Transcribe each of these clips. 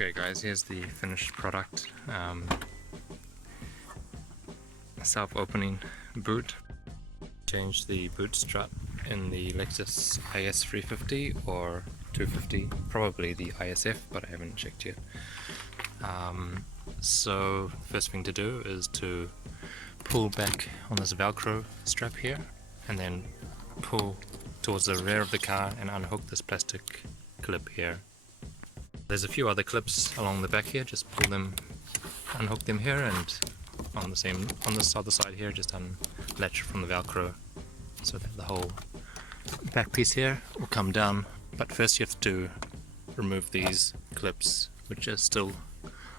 Okay guys, here's the finished product. Self-opening boot. Changed the boot strut in the Lexus IS350 or 250, probably the ISF, but I haven't checked yet. So first thing to do is to pull back on this Velcro strap here and then pull towards the rear of the car and unhook this plastic clip here. There's a few other clips along the back here, just pull them, unhook them here, and on this other side here just unlatch from the Velcro so that the whole back piece here will come down. But first you have to remove these clips which are still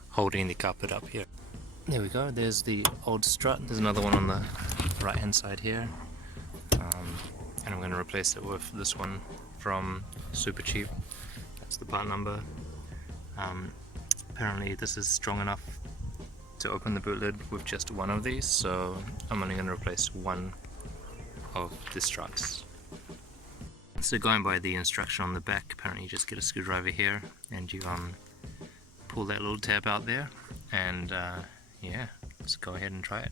holding the carpet up here. There we go, there's the old strut. There's another one on the right hand side here, and I'm going to replace it with this one from Supercheap. That's the part number. Apparently this is strong enough to open the boot lid with just one of these, so I'm only going to replace one of the struts. So going by the instruction on the back, apparently you just get a screwdriver here and you pull that little tab out there, and yeah, let's go ahead and try it.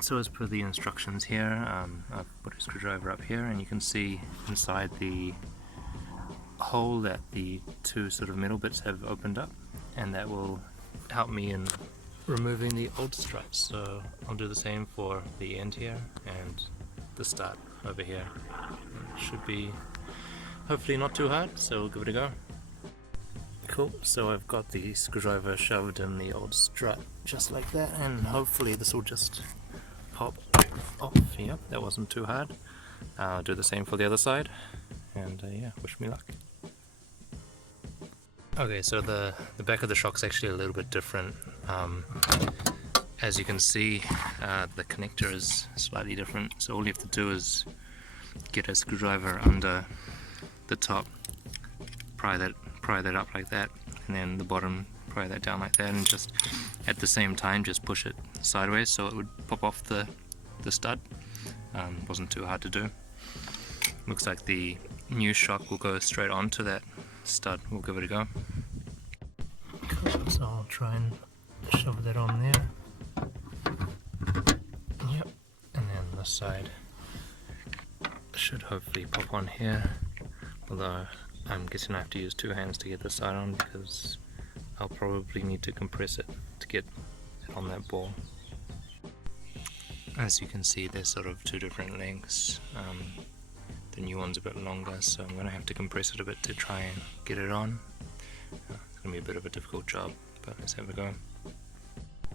So as per the instructions here, I've put a screwdriver up here and you can see inside the hole that the two sort of metal bits have opened up, and that will help me in removing the old struts. So I'll do the same for the end here and the start over here. It should be hopefully not too hard, so we'll give it a go. Cool, so I've got the screwdriver shoved in the old strut just like that, and hopefully this will just pop off. Yep, that wasn't too hard. I'll do the same for the other side, and yeah, wish me luck. Okay, so the back of the shock's actually a little bit different. As you can see, the connector is slightly different, so all you have to do is get a screwdriver under the top, pry that up like that, and then the bottom, pry that down like that, and just at the same time just push it sideways so it would pop off the stud. Wasn't too hard to do. Looks like the new shock will go straight onto that stud. We'll give it a go. Cool, so I'll try and shove that on there. Yep, and then this side should hopefully pop on here, although I'm guessing I have to use two hands to get this side on because I'll probably need to compress it to get it on that ball. As you can see, there's sort of two different lengths. The new one's a bit longer, so I'm going to have to compress it a bit to try and get it on. It's going to be a bit of a difficult job, but let's have a go.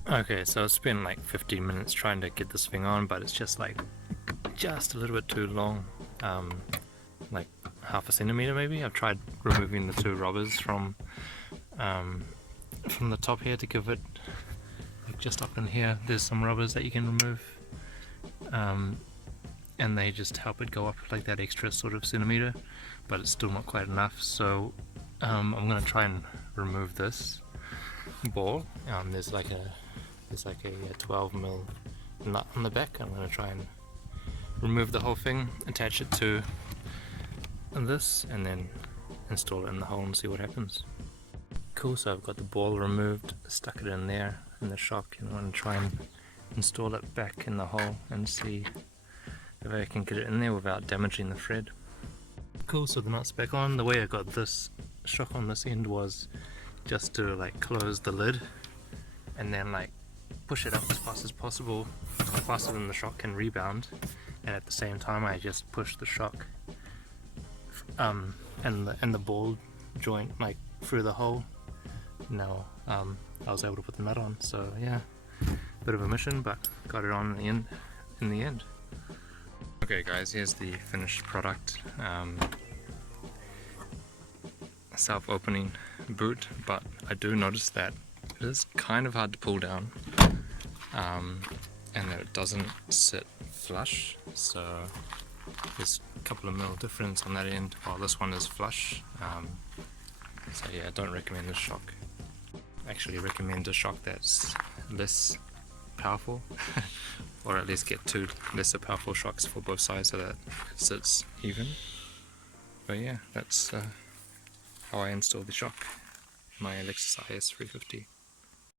Okay, so it's been like 15 minutes trying to get this thing on, but it's just a little bit too long. Like half a centimeter maybe. I've tried removing the two rubbers from the top here to give it, like just up in here there's some rubbers that you can remove, and they just help it go up like that extra sort of centimeter, but it's still not quite enough. So I'm going to try and remove this ball. There's like a 12mm nut on the back. I'm going to try and remove the whole thing, attach it to this, and then install it in the hole and see what happens. Cool, so I've got the ball removed, stuck it in there in the shock, and I'm going to try and install it back in the hole and see if I can get it in there without damaging the thread. Cool, so the nut's back on. The way I got this shock on this end was just to like close the lid and then like push it up as fast as possible, faster than the shock can rebound, and at the same time I just push the shock and the ball joint like through the hole. Now I was able to put the nut on, so yeah, bit of a mission, but got it on in the end. Okay guys, here's the finished product. Self-opening boot, but I do notice that it is kind of hard to pull down, and that it doesn't sit flush, so there's a couple of mil difference on that end while this one is flush. So yeah, I don't recommend this shock. I actually recommend a shock that's less powerful or at least get two lesser powerful shocks for both sides so that it sits even. But yeah, that's how I install the shock. my Lexus IS350.